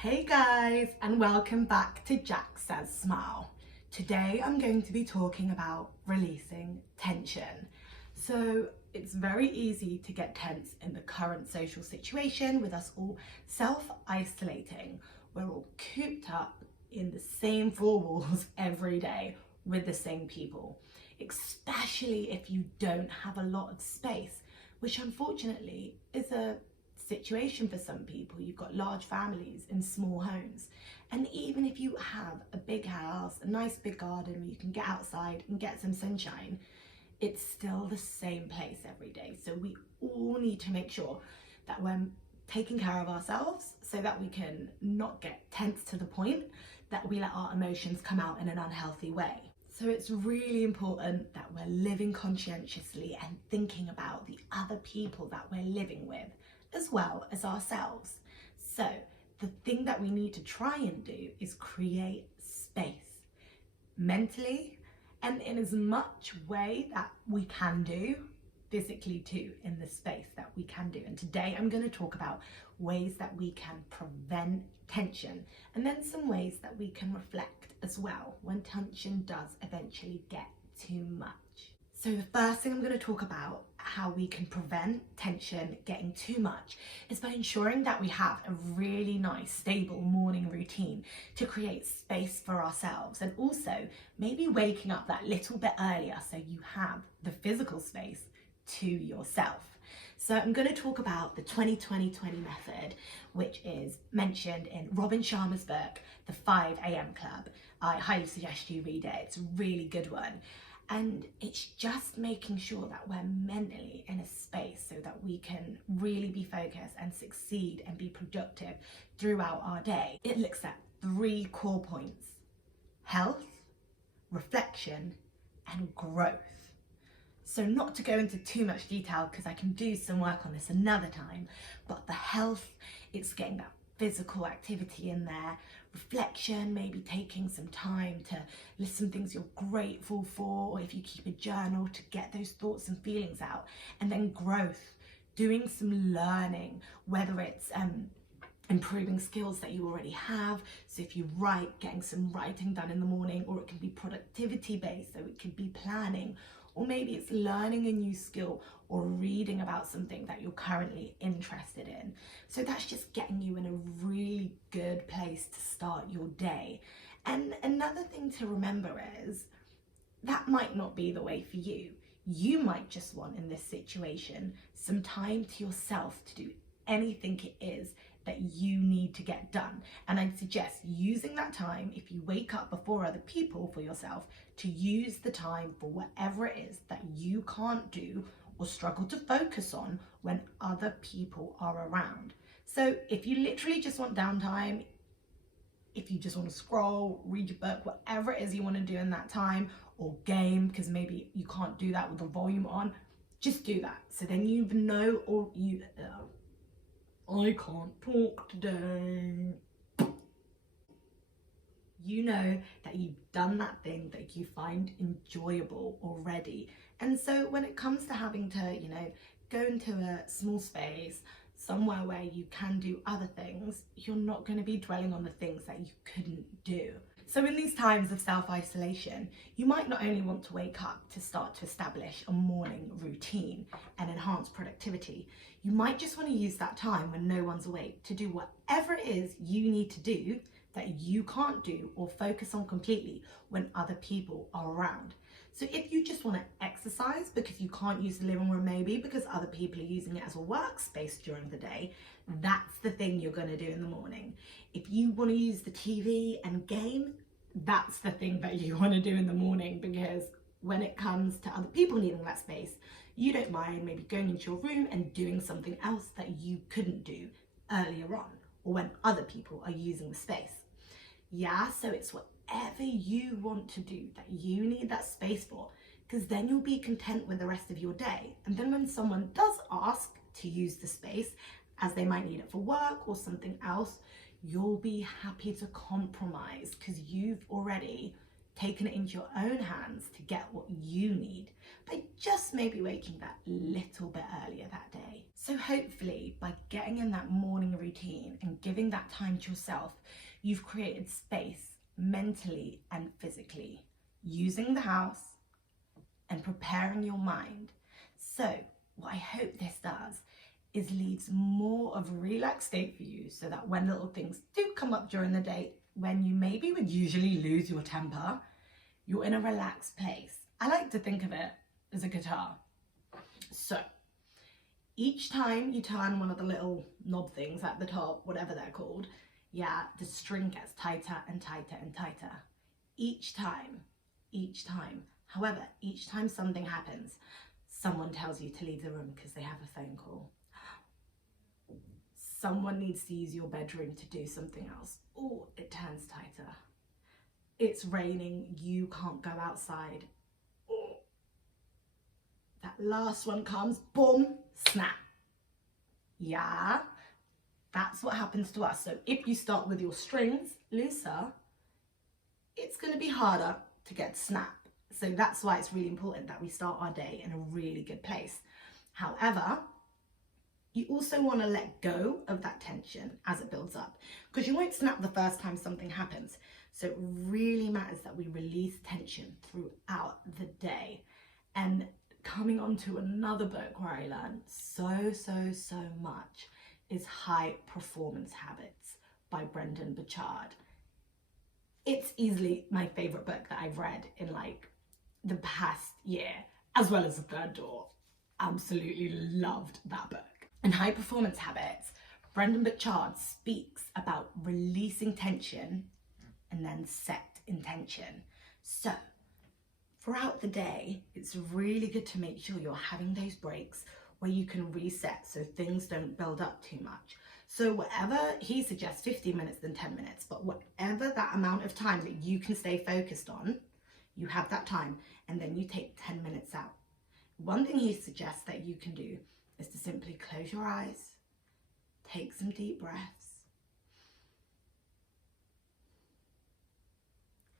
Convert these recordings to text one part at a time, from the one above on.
Hey guys, and welcome back to JacsSaysSmile. Today I'm going to be talking about releasing tension. So it's very easy to get tense in the current social situation with us all self-isolating. We're all cooped up in the same four walls every day with the same people, especially if you don't have a lot of space, which unfortunately is a situation for some people. You've got large families in small homes, and even if you have a big house, a nice big garden where you can get outside and get some sunshine, it's still the same place every day. So we all need to make sure that we're taking care of ourselves so that we can not get tense to the point that we let our emotions come out in an unhealthy way. So it's really important that we're living conscientiously and thinking about the other people that we're living with, as well as ourselves. So the thing that we need to try and do is create space mentally and in as much way that we can do physically too, in the space that we can do. And today I'm going to talk about ways that we can prevent tension, and then some ways that we can reflect as well when tension does eventually get too much. So the first thing I'm going to talk about how we can prevent tension getting too much is by ensuring that we have a really nice stable morning routine to create space for ourselves, and also maybe waking up that little bit earlier so you have the physical space to yourself. So I'm going to talk about the 20-20-20 method, which is mentioned in Robin Sharma's book, The 5 AM Club. I highly suggest you read it. It's a really good one. And it's just making sure that we're mentally in a space so that we can really be focused and succeed and be productive throughout our day. It looks at 3 core points: health, reflection, and growth. So not to go into too much detail because I can do some work on this another time, but the health, it's getting that physical activity in there. Reflection, maybe taking some time to list some things you're grateful for, or if you keep a journal, to get those thoughts and feelings out. And then growth, doing some learning, whether it's improving skills that you already have. So if you write, getting some writing done in the morning, or it can be productivity based, so it could be planning, or maybe it's learning a new skill or reading about something that you're currently interested in. So that's just getting you in a really good place to start your day. And another thing to remember is that might not be the way for you. You might just want, in this situation, some time to yourself to do anything it is that you need to get done. And I'd suggest using that time, if you wake up before other people, for yourself, to use the time for whatever it is that you can't do or struggle to focus on when other people are around. So if you literally just want downtime, if you just want to scroll, read your book, whatever it is you want to do in that time, or game, because maybe you can't do that with the volume on, just do that. So then you know, or you, I can't talk today. You know that you've done that thing that you find enjoyable already. And so when it comes to having to, go into a small space, somewhere where you can do other things, you're not going to be dwelling on the things that you couldn't do. So in these times of self-isolation, you might not only want to wake up to start to establish a morning routine and enhance productivity, you might just want to use that time when no one's awake to do whatever it is you need to do that you can't do or focus on completely when other people are around. So if you just want to exercise because you can't use the living room, maybe because other people are using it as a workspace during the day, that's the thing you're going to do in the morning. If you want to use the TV and game, that's the thing that you want to do in the morning, because when it comes to other people needing that space, you don't mind maybe going into your room and doing something else that you couldn't do earlier on, or when other people are using the space. Yeah, so it's whatever you want to do that you need that space for, because then you'll be content with the rest of your day. And then when someone does ask to use the space, as they might need it for work or something else, you'll be happy to compromise because you've already taken it into your own hands to get what you need by just maybe waking that little bit earlier that day. So hopefully by getting in that morning routine and giving that time to yourself, you've created space mentally and physically, using the house and preparing your mind. So what I hope this does is leaves more of a relaxed state for you, so that when little things do come up during the day, when you maybe would usually lose your temper, you're in a relaxed place. I like to think of it as a guitar. So each time you turn one of the little knob things at the top, whatever they're called, yeah, the string gets tighter and tighter and tighter. Each time. However, each time something happens, someone tells you to leave the room because they have a phone call. Someone needs to use your bedroom to do something else. Oh, it turns tighter. It's raining, you can't go outside. Oh, that last one comes, boom, snap. Yeah, that's what happens to us. So if you start with your strings looser, it's going to be harder to get snap. So that's why it's really important that we start our day in a really good place. However, you also want to let go of that tension as it builds up, because you won't snap the first time something happens. So it really matters that we release tension throughout the day. And coming on to another book where I learned so much is High Performance Habits by Brendon Burchard. It's easily my favorite book that I've read in like the past year, as well as The Third Door. Absolutely loved that book. In High Performance Habits, Brendon Burchard speaks about releasing tension and then set intention. So throughout the day, it's really good to make sure you're having those breaks where you can reset so things don't build up too much. So whatever he suggests, 15 minutes then 10 minutes, but whatever that amount of time that you can stay focused on, you have that time, and then you take 10 minutes out. One thing he suggests that you can do is to simply close your eyes, take some deep breaths,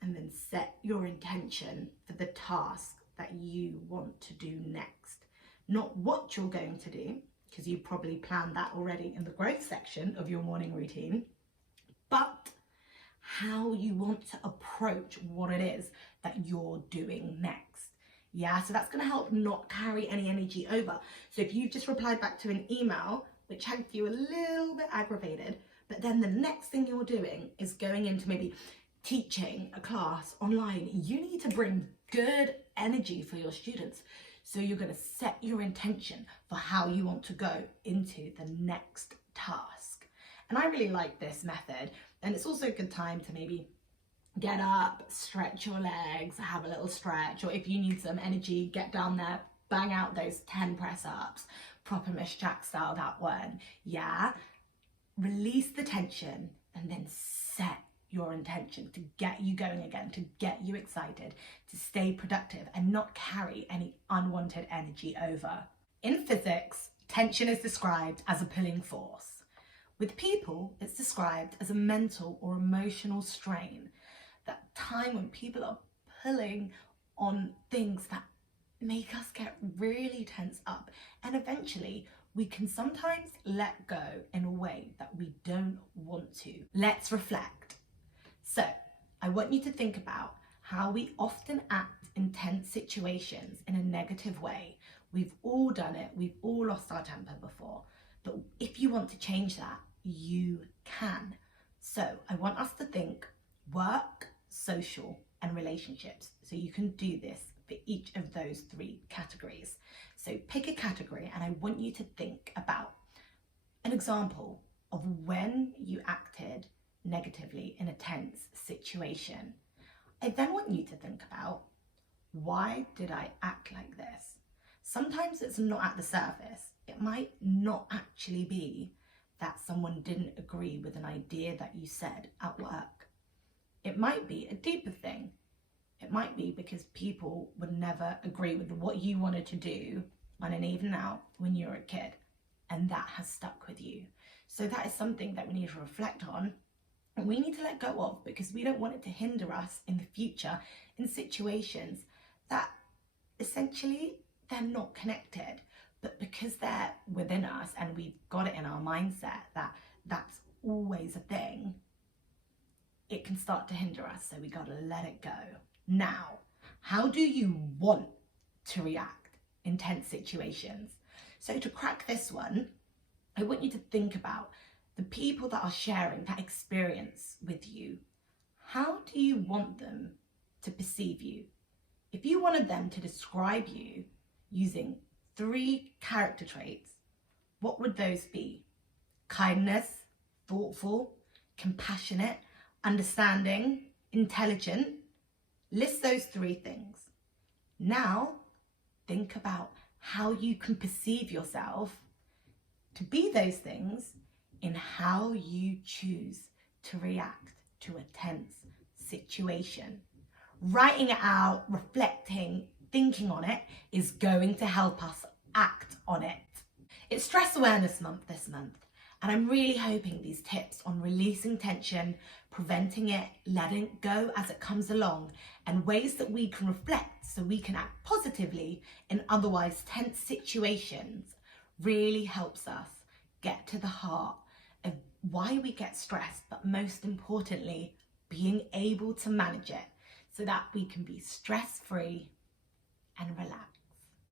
and then set your intention for the task that you want to do next. Not what you're going to do, because you probably planned that already in the growth section of your morning routine, but how you want to approach what it is that you're doing next. Yeah, so that's going to help not carry any energy over. So if you've just replied back to an email, which had you a little bit aggravated, but then the next thing you're doing is going into maybe teaching a class online, you need to bring good energy for your students. So you're going to set your intention for how you want to go into the next task. And I really like this method. And it's also a good time to maybe get up, stretch your legs, have a little stretch, or if you need some energy, get down there, bang out those 10 press ups, proper Miss Jack style, that one. Yeah, release the tension and then set your intention to get you going again, to get you excited, to stay productive and not carry any unwanted energy over. In physics, tension is described as a pulling force. With people, it's described as a mental or emotional strain. That time when people are pulling on things that make us get really tense up, and eventually we can sometimes let go in a way that we don't want to. Let's reflect. So I want you to think about how we often act in tense situations in a negative way. We've all done it. We've all lost our temper before. But if you want to change that, you can. So I want us to think work, social, and relationships. So you can do this for each of those 3 categories. So pick a category and I want you to think about an example of when you acted negatively in a tense situation. I then want you to think about, why did I act like this? Sometimes it's not at the surface. It might not actually be that someone didn't agree with an idea that you said at work. It might be a deeper thing. It might be because people would never agree with what you wanted to do on an evening out when you were a kid, and that has stuck with you. So that is something that we need to reflect on and we need to let go of, because we don't want it to hinder us in the future in situations that essentially they're not connected, but because they're within us and we've got it in our mindset that that's always a thing, it can start to hinder us. So we got to let it go. Now, how do you want to react in tense situations? So to crack this one, I want you to think about the people that are sharing that experience with you. How do you want them to perceive you? If you wanted them to describe you using 3 character traits, what would those be? Kindness, thoughtful, compassionate, understanding, intelligent. List those 3 things. Now, think about how you can perceive yourself to be those things in how you choose to react to a tense situation. Writing it out, reflecting, thinking on it is going to help us act on it. It's Stress Awareness Month this month, and I'm really hoping these tips on releasing tension, preventing it, letting it go as it comes along, and ways that we can reflect so we can act positively in otherwise tense situations really helps us get to the heart of why we get stressed, but most importantly, being able to manage it so that we can be stress-free and relaxed.